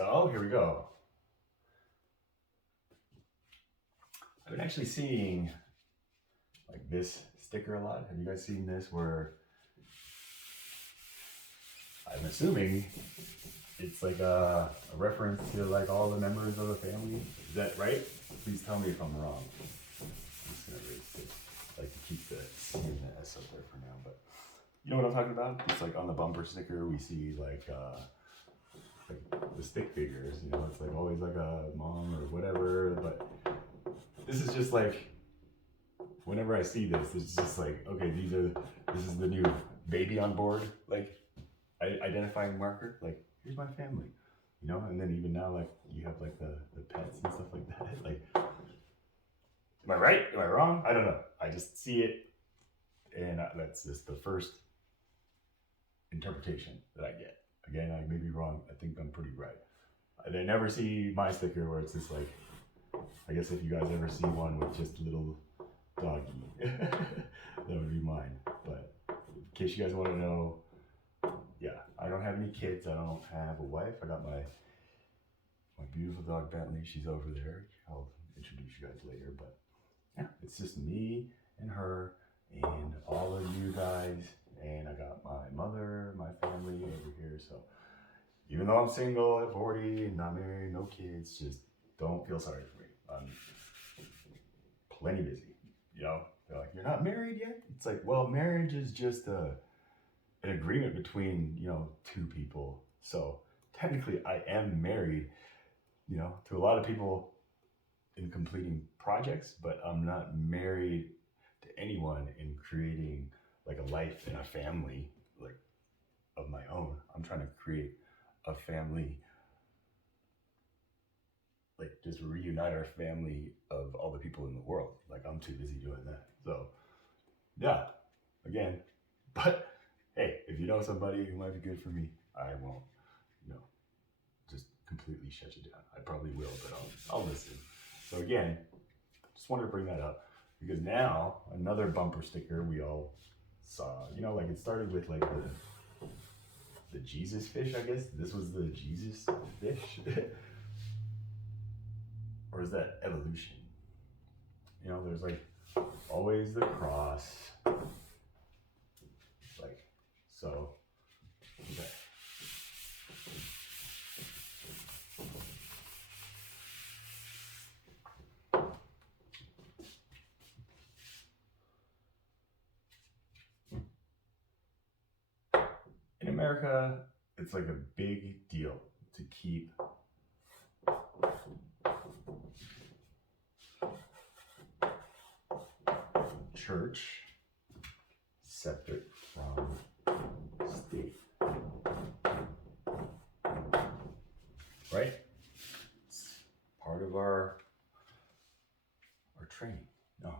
so here we go. I've been actually seeing like this sticker a lot. Have you guys seen this where I'm assuming it's like a reference to like all the members of the family? Is that right? Please tell me if I'm wrong. I'm just gonna erase this. I like to keep the C and the S up there for now, but you know what I'm talking about? It's like on the bumper sticker we see like the stick figures, you know, it's like always like a mom or whatever, but this is just like, whenever I see this, it's just like, okay, this is the new baby on board, like identifying marker, like here's my family, you know, and then even now, like you have like the pets and stuff like that, like, am I right? Am I wrong? I don't know. I just see it, and that's just the first interpretation that I get. Again, I may be wrong. I think I'm pretty right. I never see my sticker where it's just like, I guess if you guys ever see one with just a little doggy, that would be mine. But in case you guys want to know, yeah, I don't have any kids. I don't have a wife. I got my beautiful dog Bentley. She's over there. I'll introduce you guys later. But yeah, it's just me and her and all of you guys. And I got my mother, my family over here. So even though I'm single at 40 and not married, no kids, just don't feel sorry for me. I'm plenty busy. You know, they're like, you're not married yet? It's like, well, marriage is just an agreement between, you know, two people. So technically I am married, you know, to a lot of people in completing projects, but I'm not married to anyone in creating like a life and a family like of my own. I'm trying to create a family, like just reunite our family of all the people in the world. Like I'm too busy doing that. So yeah, again, but hey, if you know somebody who might be good for me, I won't, you know, just completely shut you down. I probably will, but I'll listen. So again, just wanted to bring that up because now another bumper sticker we all saw, you know, like it started with like the Jesus fish, I guess. This was the Jesus fish. Or is that evolution? You know, there's like always the cross. Like, so, okay. In America, it's like a big deal to keep church separate from state. Right? It's part of our training. No.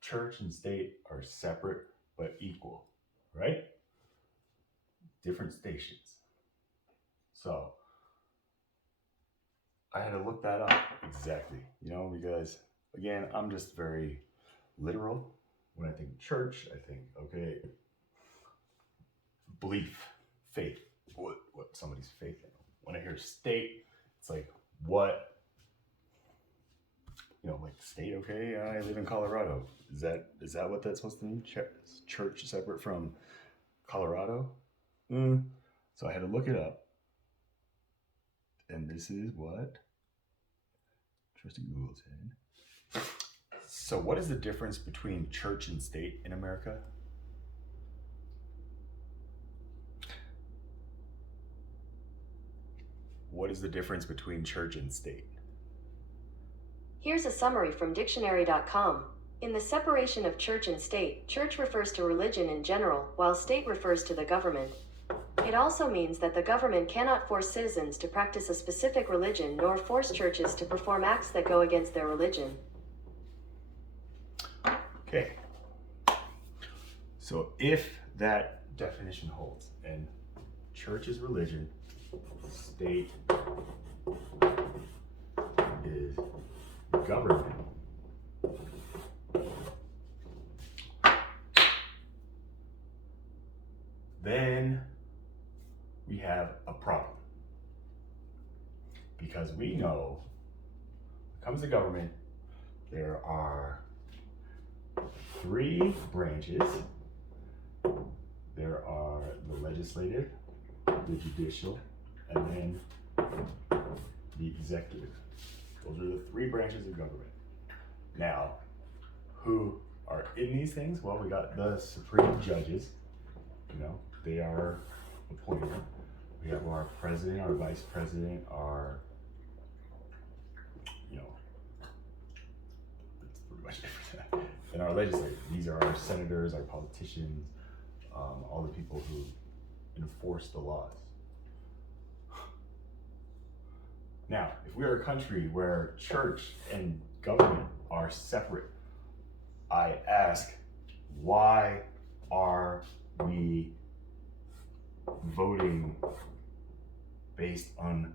Church and state are separate but equal, right? Different stations. So I had to look that up exactly, you know, because again, I'm just very literal. When I think church, I think, okay, belief, faith, what somebody's faith in. When I hear state, it's like what, you know, like state, okay, I live in Colorado. Is that what that's supposed to mean? Church separate from Colorado? So I had to look it up. And this is what Trusty Google said. So what is the difference between church and state in America? What is the difference between church and state? Here's a summary from dictionary.com. In the separation of church and state, church refers to religion in general, while state refers to the government. It also means that the government cannot force citizens to practice a specific religion nor force churches to perform acts that go against their religion. Okay. So if that definition holds, and church is religion, state is government, then we have a problem. comes to government, there are 3 branches. There are the legislative, the judicial, and then the executive. Those are the 3 branches of government. Now, who are in these things? Well, we got the supreme judges. You know, they are appointed. We have our president, our vice president, our, you know, that's pretty much it for that. And our legislators. These are our senators, our politicians, all the people who enforce the laws. Now, if we are a country where church and government are separate, I ask, why are we voting based on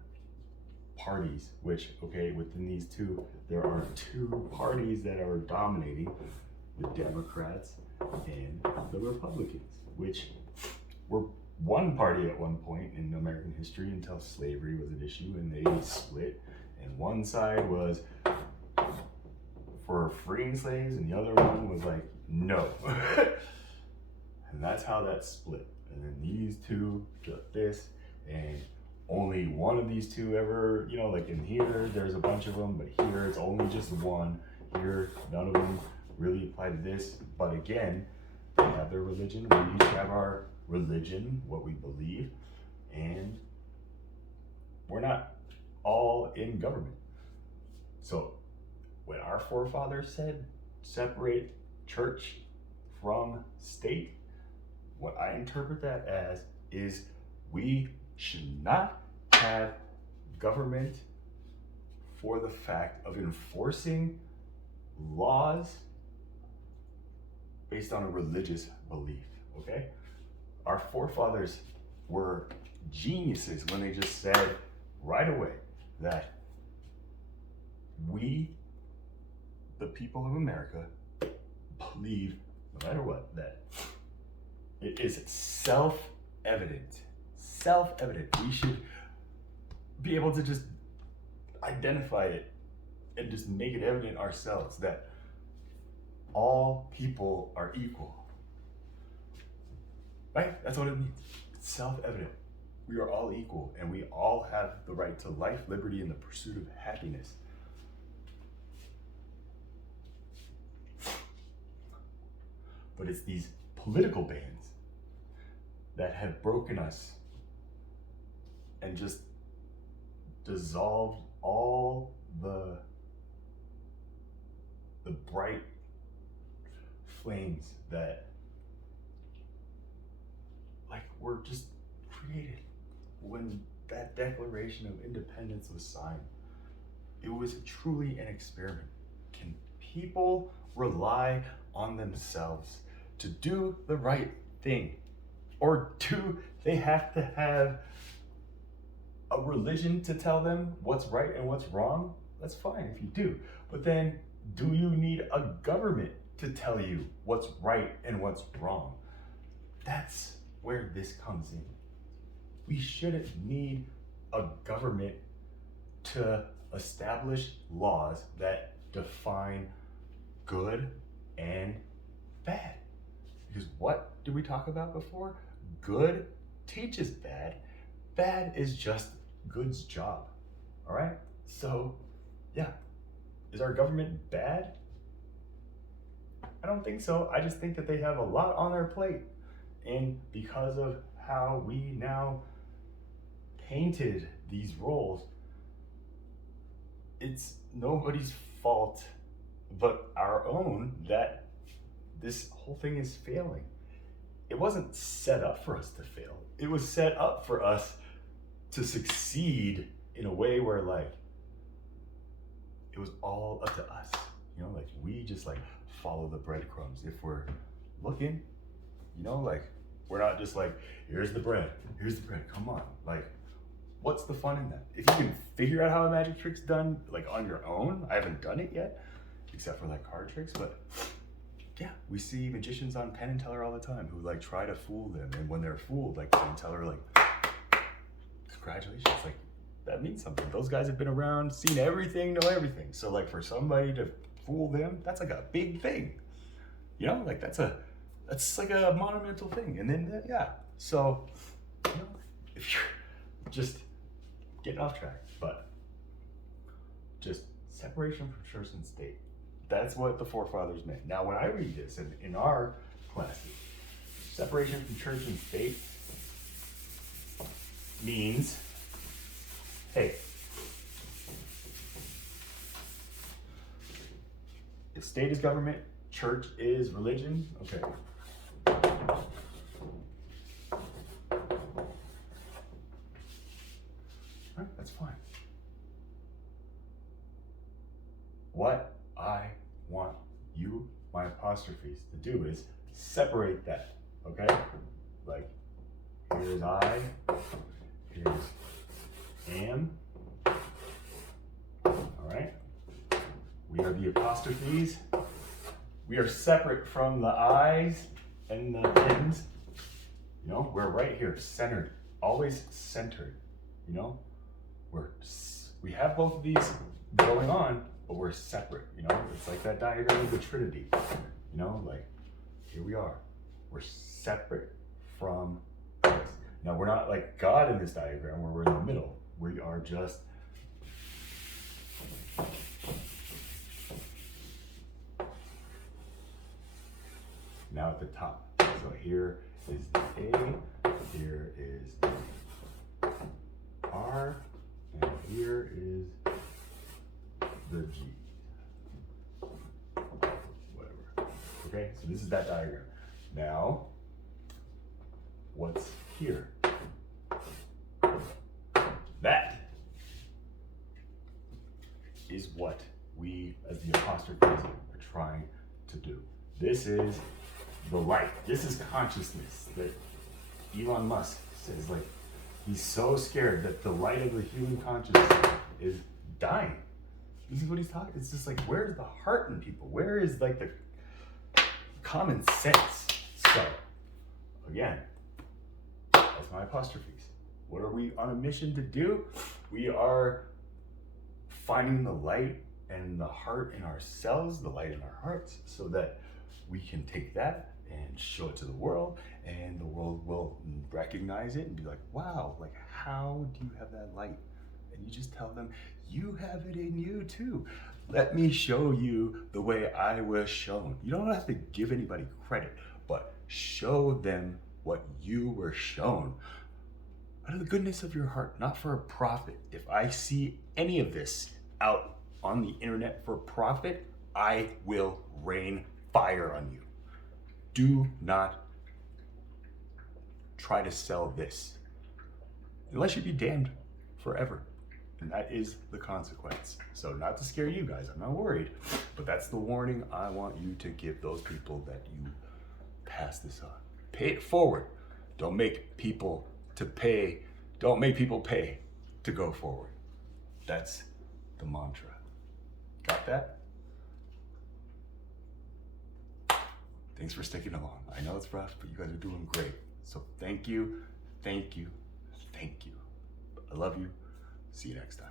parties? Which, okay, within these 2, there are 2 parties that are dominating, the Democrats and the Republicans, which were one party at one point in American history until slavery was an issue and they split. And one side was for freeing slaves and the other one was like, no. And that's how that split. And then these 2 got this, and only one of these 2 ever, you know, like in here, there's a bunch of them, but here it's only just one. Here, none of them really apply to this. But again, they have their religion. We each have our religion, what we believe, and we're not all in government. So when our forefathers said separate church from state, what I interpret that as is we should not have government for the fact of enforcing laws based on a religious belief, okay? Our forefathers were geniuses when they just said right away that we, the people of America, believe, no matter what, that it is self-evident. We should be able to just identify it and just make it evident ourselves that all people are equal. Right? That's what it means. It's self-evident. We are all equal and we all have the right to life, liberty, and the pursuit of happiness. But it's these political bands that have broken us and just dissolved all the bright flames that were just created when that Declaration of Independence was signed. It was truly an experiment. Can people rely on themselves to do the right thing? Or do they have to have a religion to tell them what's right and what's wrong? That's fine if you do. But then, do you need a government to tell you what's right and what's wrong? That's where this comes in. We shouldn't need a government to establish laws that define good and bad. Because what did we talk about before? Good teaches bad. Bad is just good's job. All right? So, yeah. Is our government bad? I don't think so. I just think that they have a lot on their plate. And because of how we now painted these roles, it's nobody's fault but our own that this whole thing is failing. It wasn't set up for us to fail. It was set up for us to succeed in a way where it was all up to us. You know, we just follow the breadcrumbs. If we're looking, you know, we're not just here's the bread, come on. What's the fun in that? If you can figure out how a magic trick's done, on your own, I haven't done it yet, except for card tricks, but yeah, we see magicians on Penn and Teller all the time who try to fool them, and when they're fooled, Penn and Teller congratulations, that means something. Those guys have been around, seen everything, know everything. So like for somebody to fool them, that's like a big thing. You know, like that's like a monumental thing. And then yeah, so you know, if you're just getting off track, but just separation from church and state. That's what the forefathers meant. Now, when I read this in our classes, separation from church and state means, hey, if state is government, church is religion, okay. Right, that's fine. What I want you, my apostrophes, to do is separate that, okay? Like, here's I, here's am, all right? We are the apostrophes. We are separate from the I's and the N's. You know, we're right here, centered, always centered, you know? We have both of these going on, but we're separate, you know? It's like that diagram of the Trinity, you know? Like, here we are. We're separate from this. Now, we're not like God in this diagram where we're in the middle. We are just now at the top. So here is the A, here is the R, and here is the G. Whatever. Okay, so this is that diagram. Now, what's here? That is what we, as the apostrophes, are trying to do. This is the light. This is consciousness that Elon Musk says, like, he's so scared that the light of the human consciousness is dying. This is what he's talking. It's just like, where's the heart in people? Where is like the common sense? So, again, that's my apostrophes. What are we on a mission to do? We are finding the light and the heart in ourselves, the light in our hearts, so that we can take that and show it to the world, and the world will recognize it and be like, wow, like, how do you have that light? And you just tell them, you have it in you too. Let me show you the way I was shown. You don't have to give anybody credit, but show them what you were shown out of the goodness of your heart, not for a profit. If I see any of this out on the internet for profit, I will rain fire on you. Do not try to sell this, unless you be damned forever. And that is the consequence. So not to scare you guys, I'm not worried, but that's the warning I want you to give those people that you pass this on. Pay it forward. Don't make people pay to go forward. That's the mantra. Got that? Thanks for sticking along. I know it's rough, but you guys are doing great. So thank you, thank you, thank you. I love you. See you next time.